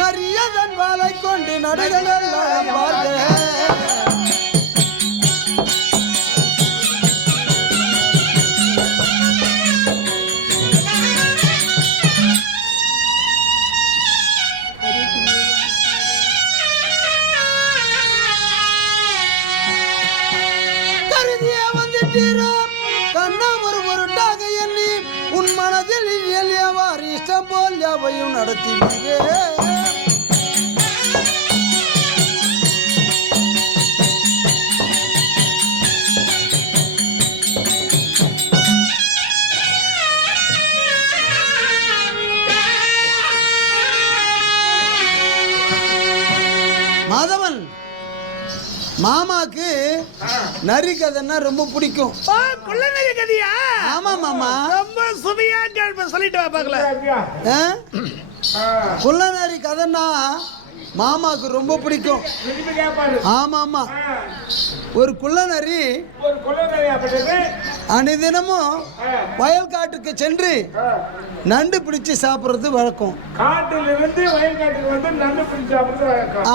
நரியதன் வாழை கொண்டு நடுகள் எல்லாம் பார்க்க உன் மனதில் எளியவாறு இஷ்டம் போல் யாவையும் நடத்தினீரே மாதவன் மாமாக்கு நரி கதைன்னா ரொம்ப பிடிக்கும். கதையா? ஆமா மாமா, ரொம்ப சுவையா சொல்லிட்டு வா பாக்கல. குள்ள நரி கதைன்னா மாமாக்கு ரொம்ப பிடிக்கும். ஆமா ஆமா, ஒரு குள்ள நரி அன்னிதினமும் வயல் காட்டுக்கு சென்று நண்டு பிடிச்சு சாப்பிடுறது வழக்கம்.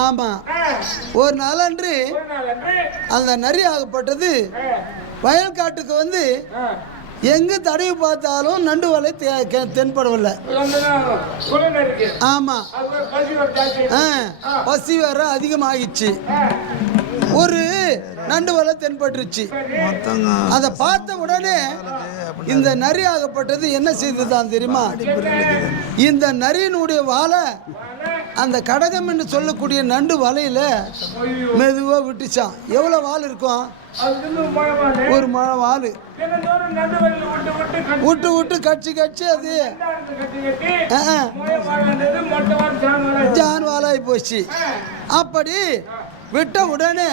ஆமா, ஒரு நாளன்று அந்த நரி ஆகப்பட்டது வயல் காட்டுக்கு வந்து எங்க தடவி பார்த்தாலும் நண்டு வலை தென்படவில்லை. ஆமா, பசி வேற அதிகமாகிடுச்சு. ஒரு நண்டு வலை தென்பட்டுருச்சு. அதை பார்த்த உடனே இந்த நரி ஆகப்பட்டது என்ன செய்ததுதான் தெரியுமா? இந்த நரியினுடைய வாழை அந்த கடகம் என்று சொல்லக்கூடிய நண்டு வலையில மெதுவா விட்டுச்சான். எவ்வளவு வால் இருக்கும்? ஒரு மழை வால் விட்டு விட்டு கட்சி கட்சி அது ஜான் வாலாகி போச்சு. அப்படி விட்ட உடனே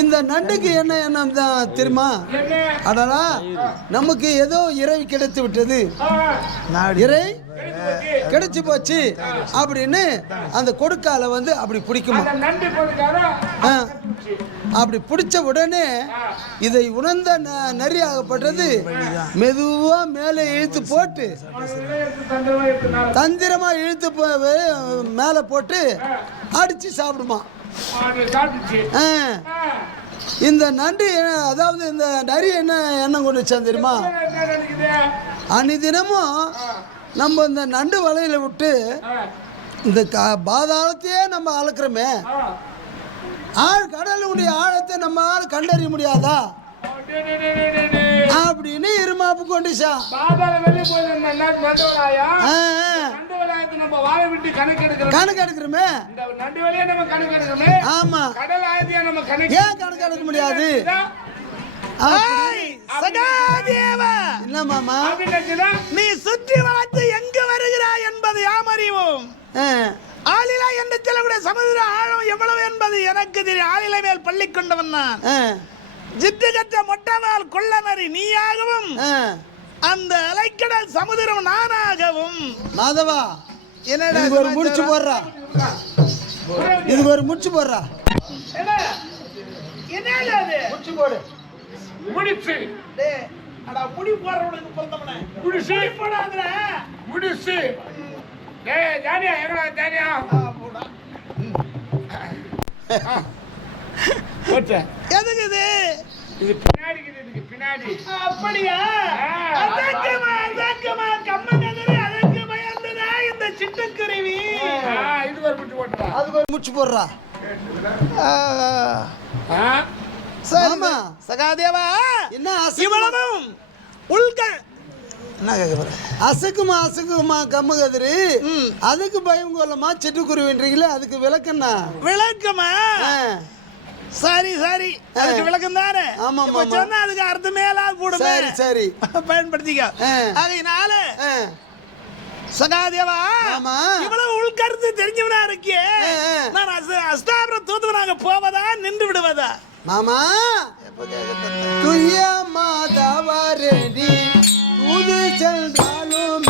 இந்த நண்டுக்கு என்ன எண்ணம் தான் தெரியுமா? அடடா, நமக்கு ஏதோ இறை கிடைத்து விட்டது, இறை கிடைச்சு போச்சு அப்படின்னு அந்த கொடுக்கால வந்து அப்படி பிடிக்குமா. அப்படி பிடிச்ச உடனே இதை உணர்ந்த நரி ஆகப்பட்டது மெதுவா மேலே இழுத்து போட்டு தந்திரமா இழுத்து மேலே போட்டு அடிச்சு சாப்பிடுமா. இந்த நண்டு அதாவது இந்த நரி என்ன எண்ணம் கொண்டு வச்சான் தெரியுமா? அன்னிதினமும் நம்ம இந்த நண்டு வலையில விட்டு இந்த பாதாளத்தையே நம்ம அளக்குறோமே, கடலுடைய ஆழத்தை நம்ம கண்டறிய முடியாதா அப்படின்னு இருமாப்பு கொண்டுச்சான். கணக்கு எடுக்கிறோமே. ஆமா, ஏன் கணக்கு எடுக்க முடியாது? என்ன மாமா, நீ சுற்றி வளர்த்து எங்கு வருகிறாய் என்பது யாம் அறிவோம். ஆளிலா என்று சொல்லக்கூடிய சமுதிர ஆழம் எவ்வளவு என்பது எனக்கு தெரியும். ஆளிலை மேல் பள்ளி கொண்டவன் நான். ஜிட்டு கற்ற மொட்டவால் கொள்ள நரி நீயாகவும் அந்த அலைக்கடல் சமுதிரம் நானாகவும். மாதவா, என்னடா ஒரு முடிச்சு போடுறா, இது ஒரு முடிச்சு போடுறா. என்னடா அது முடிச்சு போடு? முடிச்சு டேய், அட முடி போடுறவனுக்கு பொறுத்தமனே முடிச்சு போடாதடா. முடிச்சு டேய் ஜானியா, எங்கடா ஜானியா? போடா. போச்சே. எதுக்கு இது? இது பின்னாடி இதுக்கு பின்னாடி. அப்படியே அதக்கமா கம்மன் எதிரே அதக்கு பயந்ததா இந்த சிட்டுக்குருவி. இது ஒரு முச்சு போடுறா, அது ஒரு முச்சு போடுறா. சரிமா சகாதேவா, என்ன இவளவும் உள்கள் என்ன கேட்குற? அசக்குமா அசக்குமா கம்ம கதிரி, அதுக்கு பயம் கொள்ளமா சிட்டுக்குருவின்றீங்களே, அதுக்கு விளக்கண்ணா? விளக்கமா? சரி சரி, அதுக்கு விளக்கம் தானே. ஆமா ஆமா, சொன்னா அதுக்கு அர்த்தம் மேலா கூட. சரி சரி, பயன்படுத்திக்க. அதனால சகாதேவா, இவ்வளவு உள்கருத்து தெரிஞ்சவனா இருக்கியே, நான் அஸ்தாபுரம் தூதுவனாக போவதா நின்று விடுவதா? மாமா துய்யா மாதவரேடி தூது சென்றாலும்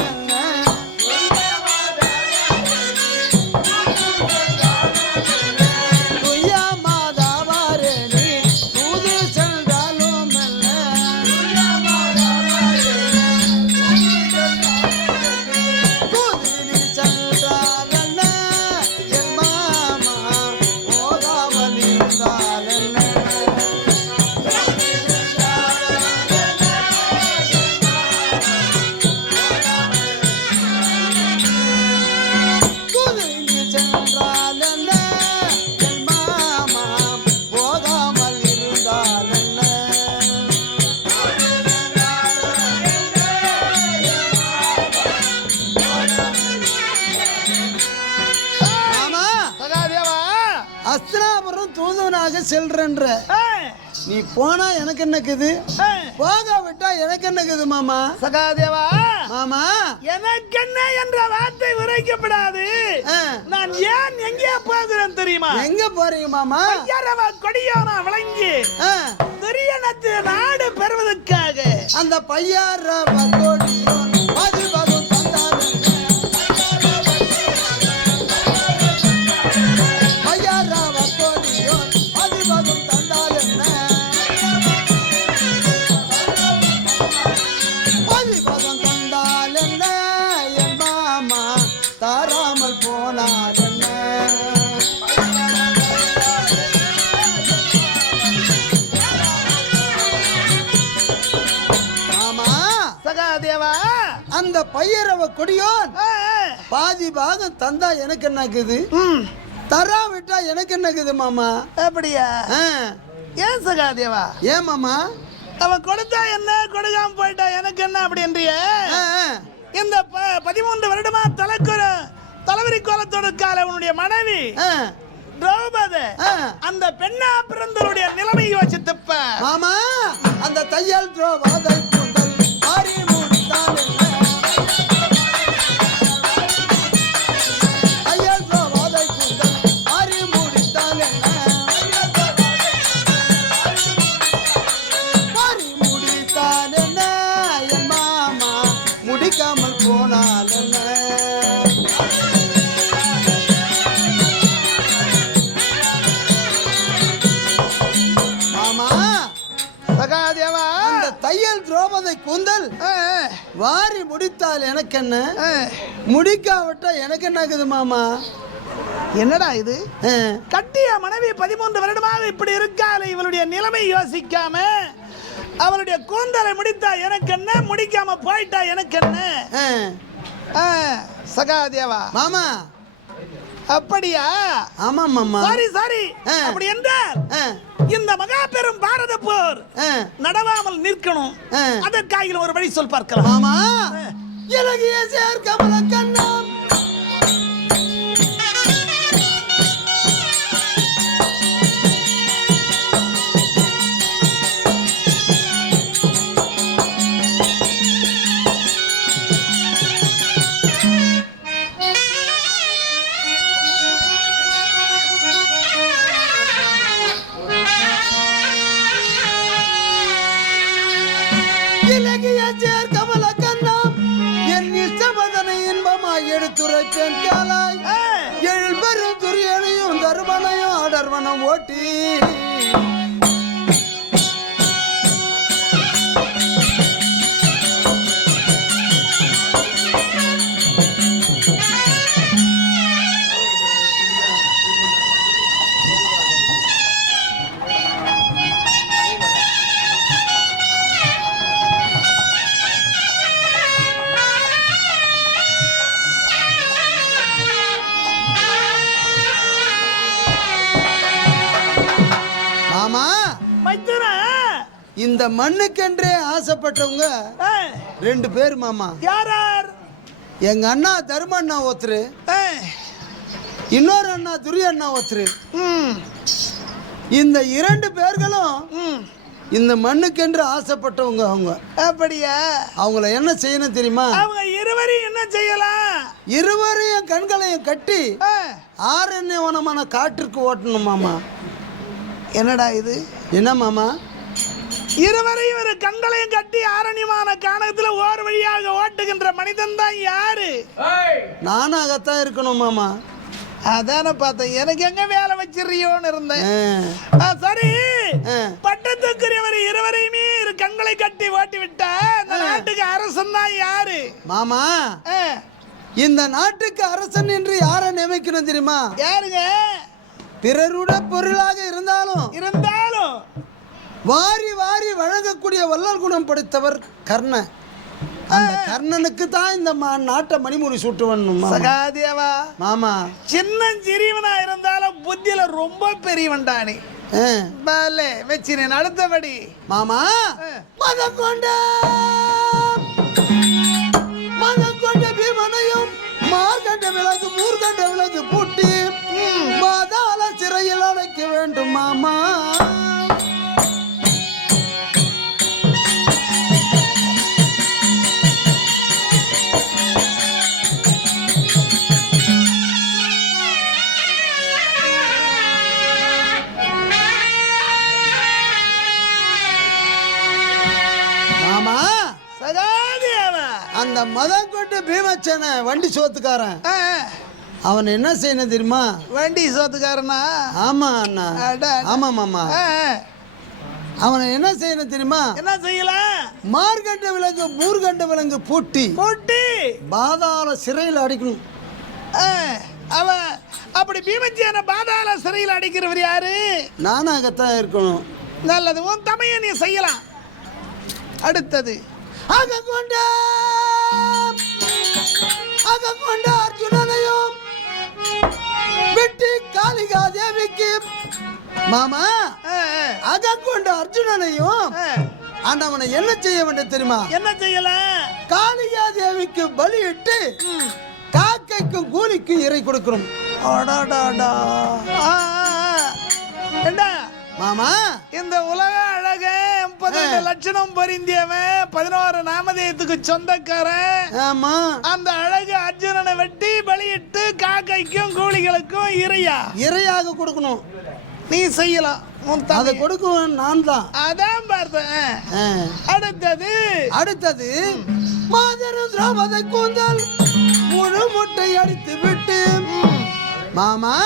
செல்றன்ற நீ போனா எனக்கு என்னக்குது, போகாவிட்டா எனக்கு என்னக்குது மாமா. சகாதேவா மாமா எனக்கு என்ன என்ற வார்த்தை உரைக்கப்படாது. நான் ஏன் எங்கே போகிறேன் தெரியுமா? எங்க போறீங்க மாமா? கொடியோனா விளங்கி துரியனத்து நாடு பெறுவதற்காக. அந்த பையாரவ கொடியோன் பதிபகம் தந்தானே, பையாரவ கொடியோன் பதிபகம் தந்தானே, பதிபகம் தந்தானே என் மாமா தாராமல் போனார். அந்த பையரவ கொடியோன் பாதி பாகம் தந்தா எனக்கு என்னக்குது, தராவிட்டா எனக்கு என்னக்குது மாமா. அப்படியா? ஏன் சகாதேவா? ஏன் மாமா? அவன் கொடுத்தா என்ன, கொடுக்காம போயிட்டா எனக்கு என்ன அப்படின்றிய? இந்த 13 வருடமா தலைவரி கோலத்தோடு கால உன்னுடைய மனைவி திரௌபதி அந்த பெண்ணா பிறந்தவருடைய நிலைமை யோசித்துப்ப மாமா. அந்த தையல் திரௌபதி கூந்தல் ஆரி மூடித்தான் என்ன, தையல் திரௌபதி கூந்தல் ஆரி மூடித்தான் என்ன, ஆரி மூடித்தான் என்ன என் மாமா முடிக்காமல் போனால் என்ன. சகாதேவா அந்த தையல் திரௌபதி கூந்தல் வாரி முடித்தால் எனக்கு என்ன, முடிக்காவிட்டா எனக்கு என்னக்குது மாமா. என்னடா இது? கட்டிய மனைவி 13 வருடமாக இப்படி இருக்காது. இவளுடைய நிலைமை யோசிக்காம அவளுடைய கூந்தலை முடித்தா எனக்கு என்ன, முடிக்காம போயிட்டா எனக்கு என்ன. சகாதேவா மாமா. அப்படியா? ஆமா மாமா. சரி சரி. அப்படி என்றால் இந்த மகா பெரும் பாரத போர் நடவாமல் நிற்கணும். அதற்காக ஒரு வழி சொல் பார்க்கலாம் மாமா. இலகிய சேர் கமல கண்ணம் எடுத்துரைப்பேன் கேளாய். எழில் பெரும் துரியனையும் தருமனையும் அடர்வனம் ஓட்டி இந்த மண்ணுக்கென்றே ஆசைப்பட்டவங்க 2 பேர் மாமா. யார்? எங்க அண்ணா தர்ம அண்ணா ஒருத்தரு, இன்னொரு அண்ணா துரிய அண்ணா ஒருத்தரு. இந்த 2 பேர்களும் இந்த மண்ணுக்கென்று ஆசைப்பட்டவங்க அவங்க. அப்படியா? அவங்கள என்ன செய்யணும் தெரியுமா? அவங்க இருவரையும் என்ன செய்யலாம்? இருவரையும் கண்களையும் கட்டி ஆரண்யவனமான காட்டிற்கு ஓட்டணும் மாமா. என்னடா இது? என்ன மாமா? இருவரையும் ஒரு கண்களையும் கட்டி ஆரண்யமான காணகத்தில் ஓர் வழியாக ஓட்டுகின்ற மனிதன் தான் யாரு? நானாகத்தான் இருக்கணும் மாமா. அதான பார்த்தேன். எனக்கு எங்க வேலை வச்சிருக்கியோன்னு இருந்தேன். சரி, பட்டத்துக்குரியவர் இருவரையுமே இரு கண்களை கட்டி ஓட்டி விட்டா இந்த நாட்டுக்கு அரசன் தான் யாரு மாமா? இந்த நாட்டுக்கு அரசன் என்று யாரை நியமிக்கணும் தெரியுமா? யாருங்க? பிறருட பொருளாக இருந்தாலும் வாரி வாரி வழங்கக்கூடிய வள்ளல் குணம் படைத்தவர் கர்ணன். அந்த கர்ணனுக்கு தான் இந்த நாட்டை மணிமுடி சூட்டுவன் சகாதேவா. மாமா சின்ன சிறியவனா இருந்தாலும் புத்தியில ரொம்ப பெரியவன்டானே. வச்சினேன். அடுத்தபடி மாமா, மதம் கொண்ட பீமனையும் மார்கண்ட விலகு மூர்கண்ட விலகு பூட்டி பாதாள சிறையில் அடைக்க வேண்டும் மாமா. கொண்ட பீமச்சன வண்டி சோத்துக்காரன் அவன் என்ன செய்யணும் தெரியுமா? வண்டி சோத்துக்காரனா? ஆமா அண்ணா. ஆமா மாமா. அவனை என்ன செய்யணும் தெரியுமா? என்ன செய்யலாம்? மார்கண்ட விலங்கு மூர்கண்ட விலங்கு பூட்டி பாதாள சிறையில் அடைக்கணும். அவன் அப்படி பீமச்சியான பாதாள சிறையில் அடைக்கிறவர் யாரு? நானாகத்தான் இருக்கணும். நல்லது, உன் தமைய நீ செய்யலாம். அடுத்தது அகங்கொண்ட அர்ஜுனனையும் வெட்டி காளிகா தேவிக்கு மாமா அகங்கொண்ட அர்ஜுனனையும் ஆண்டவனை என்ன செய்ய வேண்டும் தெரியுமா? என்ன செய்யலாம்? காளிகா தேவிக்கு பலியிட்டு காக்கைக்கும் கூலிக்கும் இறை கொடுக்கணும். மாமா இந்த உலக அழக 32 லட்சணம் பொருந்தியவன் 11 நாமதேயத்துக்கு சொந்தக்காரன். ஆமா, அந்த அழகு அர்ஜுனனை வெட்டி பலியிட்டு காக்கைக்கும் கூலிகளுக்கும் இறையாக கொடுக்கணும். நீ செய்யலாம். அதை கொடுக்குவேன் நான் தான். அதான் பார்த்தேன். அடுத்தது மாதரும் திரௌபதி கூந்தல் முழு முட்டை அடித்து விட்டு மாமா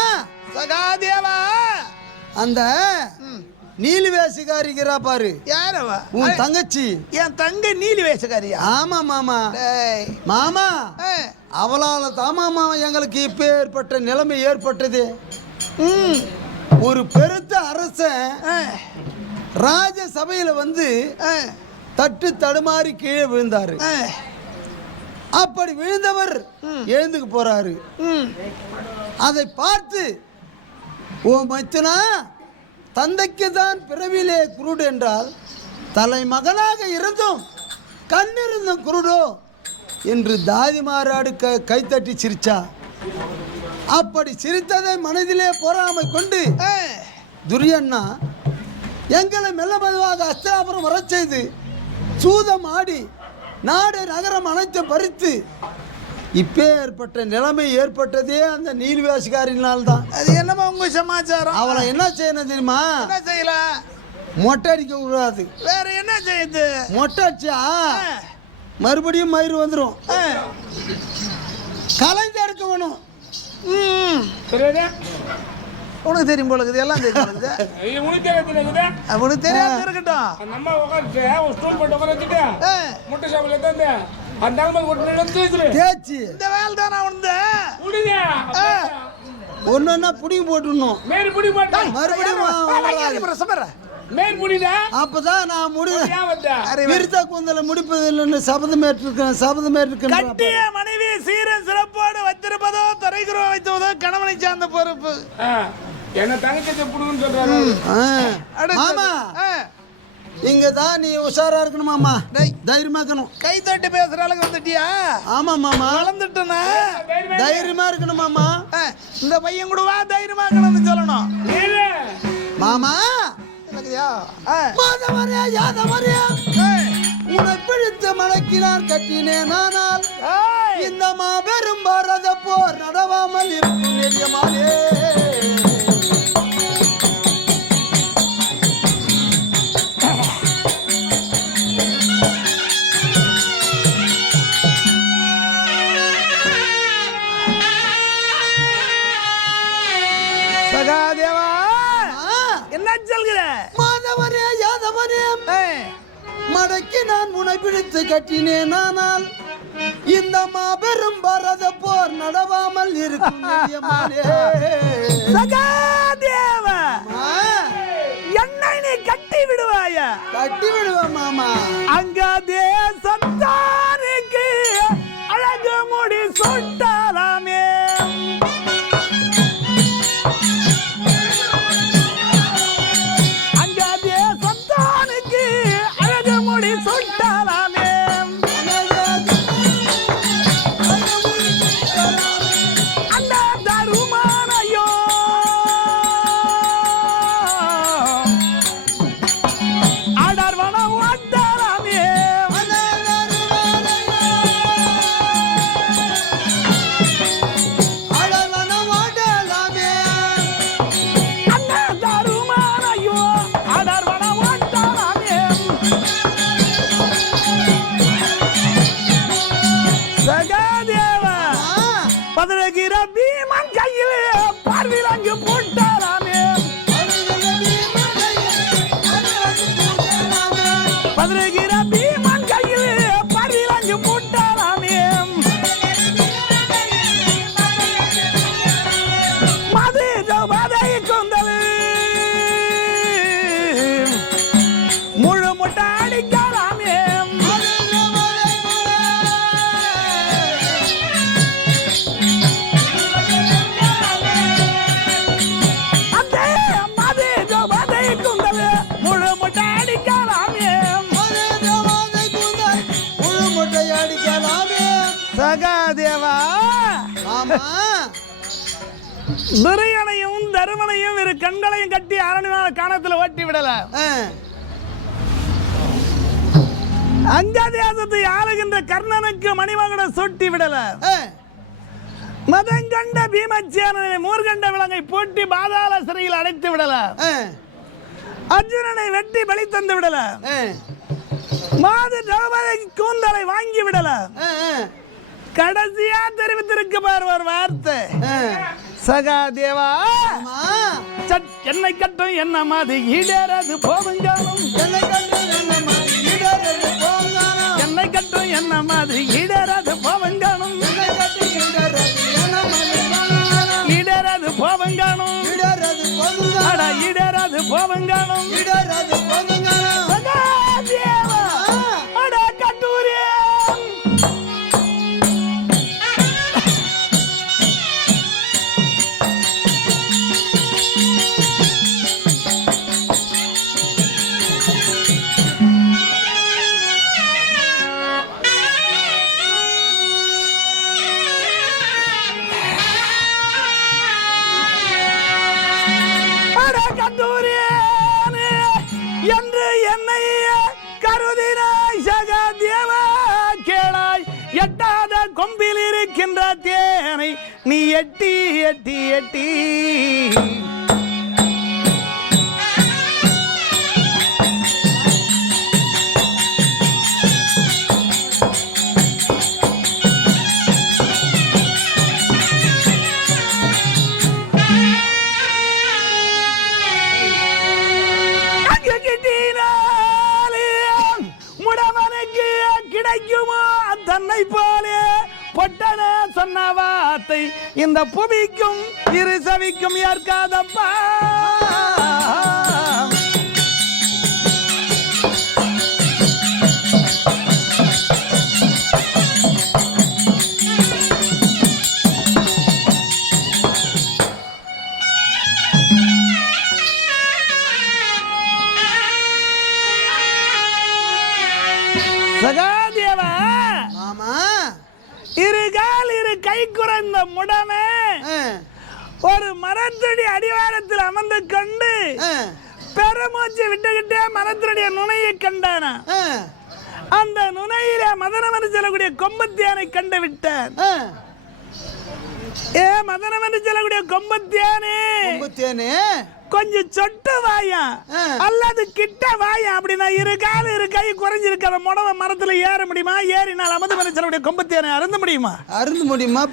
சகாதேவா அந்த நீலி வேஷக்காரிக்கிறா பாரு. யாரவா? உன் தங்கச்சி. என் தங்க நீலி வேஷக்காரியா? ஆமா மாமா. மாமா அவளால தான் மாமா எங்களுக்கு இப்ப ஏற்பட்ட நிலைமை ஏற்பட்டது. ஒரு பெருத்த அரசன் ராஜசபையில வந்து தட்டு தடுமாறி கீழே விழுந்தாரு. அப்படி விழுந்தவர் எழுந்துக்கு போறாரு. அதை பார்த்து ஓ மைத்துனா, தந்தைக்கு தான் பிறவிலே குருடு என்றால் தலைமகனாக இருந்தும் கண்ணிருந்தும் குருடோ என்று தாதி மாறாடு கைத்தட்டி சிரிச்சா. அப்படி சிரித்ததை மனதிலே பொறாமை கொண்டு துரியண்ணா எங்களை மெல்ல மெதுவாக அஸ்திராபுரம் வரச் செய்து சூதம் ஆடி நாடு நகரம் அனைத்தும் பறித்து இப்பேற்பட்ட நிலைமை ஏற்பட்டதே அந்த நீல்வேஷக்காரினால் தான். அது என்னமா உங்க சமாச்சாரம்? அவளை என்ன செய்யணும் தெரியுமா? என்ன செய்யலாம்? மொட்டை அடிக்க கூடாது. வேற என்ன செய்யுது? மொட்டை அடிச்சா மறுபடியும் மயிறு வந்துடும். கலைந்து எடுக்க வேணும். உனக்கு தெரியும் போல இருக்குது, எல்லாம் தெரியும். உனக்கு தெரியாது இருக்கட்டும். இந்த வேலை தானே ஒன்னா புடிங்க போட்டுடணும். அப்பதான் நான் முடித்த கூந்தல முடிப்பது இல்லைன்னு சபதம் ஏற்றிருக்கேன். கட்டிய மனைவி சீரன் சிறப்போடு வச்சிருப்பதோ துறைகுறோ வைத்ததோ கணவனை சார்ந்த பொறுப்பு. என்ன தங்கச்சி புடுன்னு சொல்றாரு. மாமா இங்க தான் நீ உஷாரா இருக்கணும் மாமா. தைரியமா இருக்கணும். கை தட்டி பேசுற அளவுக்கு வந்துட்டியா? ஆமா மாமா, வளர்ந்துட்டனா தைரியமா இருக்கணும் மாமா. இந்த பையன் கூட வா, தைரியமா இருக்கணும்னு சொல்லணும் மாமா. உன்னை பிடித்து மடக்கினான் கட்டினேன். ஆனால் இந்த மாபெரும் பாரத போர் நடவாமல் இருக்கும் நெறியமாலே. சகாதேவா என்ன சொல்கிற? மாதவரே யாதவரே மடக்கி நான் உன்னை பிடித்து கட்டினேன். ஆனால் இந்த மாபெரும் பாரத போர் நடவாமல் இருக்கும் நெறியமாலே. சகாதேவா என்னை நீ கட்டி விடுவாயா? கட்டி விடுவேன் மாமா. அங்க தேசத்தாருக்கு அழகு முடி சுட்டலாமே. அங்க தேசத்தாருக்கு அழகு முடி சுட்டலாமே. அந்த தருமானையோ அடர்வன ஓட்டலாமே. சகாதேவா பதினகிற பீமன் கையில் பார்வையில் அங்கு போட்டாராமே பதினகிற பீமன் கையில் பார்வையில் அங்கு போட்டாராமே மது ஜோபாதை கொந்தல் முழு முட்டை அடிக்கலாமே சகாதேவா துரையனையும் தருமனையும் இரு கண்களையும் கட்டி அரண்மனை காணத்தில் ஓட்டி விடல அங்கதேசத்தை ஆளுகின்ற கர்ணனுக்கு மணிமகுடம் சூட்டி விடல மதங்கண்ட பீமச்சேனனை மூர்கண்ட விலங்கை போட்டி பாதாள சிறையில் அடைத்து விடல அர்ஜுனனை வெட்டி பலி தந்து விடல மாது திரௌபதி கூந்தலை வாங்கி விடல கடைசியா தெரிவித்திருக்க பார் ஒரு வார்த்தை சகாதேவா என்னை கட்டும் என்ன மாதிரி ஈடேறது போவங்காலும் என்னை கட்டும் என்ன மாதிரி ஈடேறது போவங்காலும் ஈடேறது போவங்காலும் ஈடேறது போவங்காலும் சகாதேவா அட கட்டூரே என்று என்னை கருதினாய் சகாதேவா கேளாய் எட்டாத கொம்பில் இருக்கின்ற தேனை நீ எட்டி எட்டி எட்டி கிடைக்குமோ தன்னை போலே பொட்டன சொன்ன வார்த்தை இந்த புவிக்கும் இரு செவிக்கும் ஏற்காதப்பா சகாதேவா இரு கால் இரு கை குறைந்த முடமே ஒரு மரத்தடி அடிவாரத்தில் அமர்ந்து கொண்டு பெருமூச்சு விட்டுக்கிட்டே மரத்தடிய நுனையை கண்டான அந்த நுனையில மதனமணி செல்லக்கூடிய கொம்பத்தியானை கண்டு விட்டான் ஏ மதனமணி செல்லக்கூடிய கொம்பத்தியானே கொஞ்சம் சொட்டு வாயா அல்லது கிட்ட வாயா அப்படின்னா இரு கால் இரு கை குறைஞ்சிருக்க முடவ மரத்துல ஏற முடியுமா ஏறினால் அமது மனுஷனுடைய கொம்பத்தியானை அருந்த முடியுமா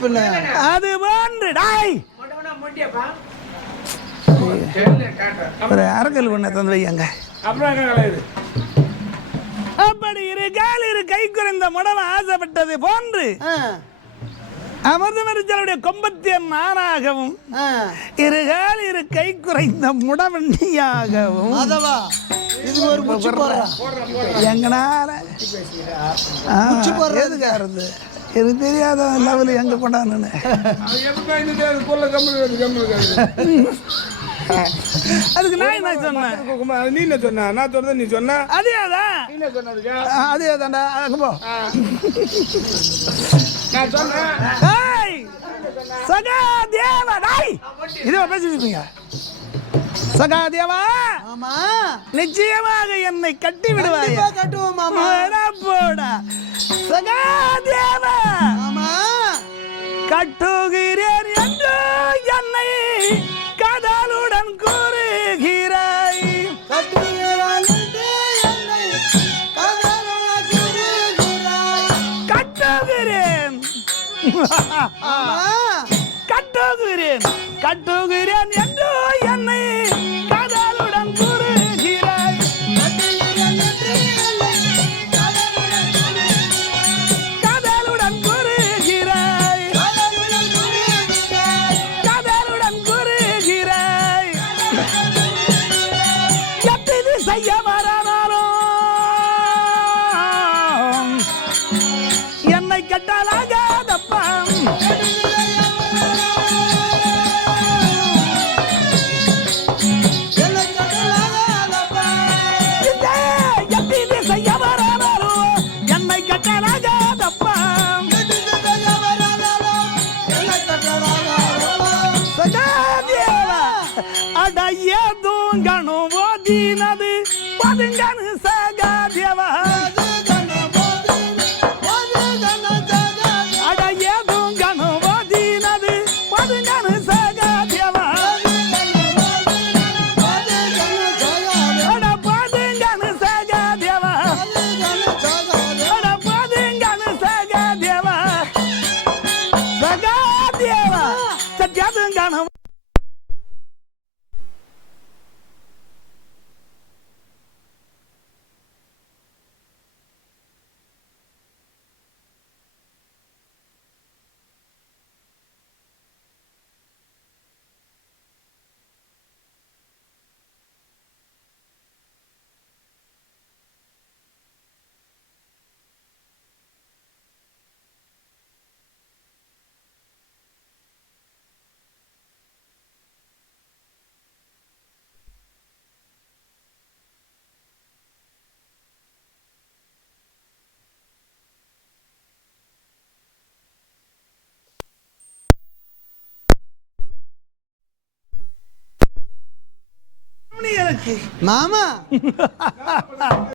பின்ன அது போன்று டாய் ஒரு அரங்கல் ஒண்ணு தந்து வையங்க அப்படி இரு கால் இரு கை குறைந்த முடவ ஆசைப்பட்டது போன்று அமர்ந்தமரிச்சலுடைய கொம்பத்தியன் நானாகவும் இருகால் இரு கை குறைந்த முடவண்டியாகவும் எங்கனால எதுக்காரது எனக்கு தெரியாத லெவலு எங்க கொண்டான்னு அதுக்கு நான் என்ன சொன்னேன் நீ என்ன சொன்ன நான் சொல்றது நீ சொன்ன அதேதான் அதேதான்டா போ நான் சொன்னேன் சகாதேவா டாய் இதோ பேசிருக்கீங்க சகாதேவா நிச்சயமாக என்னை கட்டி விடுவாய் கட்டுவோம் மாமா போடா சகாதேவா கட்டுகிறேன் என்று என்னை காதலுடன் கூறுகிறாய் கட்டுகிறேன் கட்டுகிறேன் கட்டுகிறேன் என்று என்னை காதலுடன் கூறுகிறாய். காதலுடன் கூறுகிறாய். காதலுடன் கூறுகிறாய். எத்தனை செய்ய வரானாலும் என்னை கட்டலாகாதப்பா. மாமா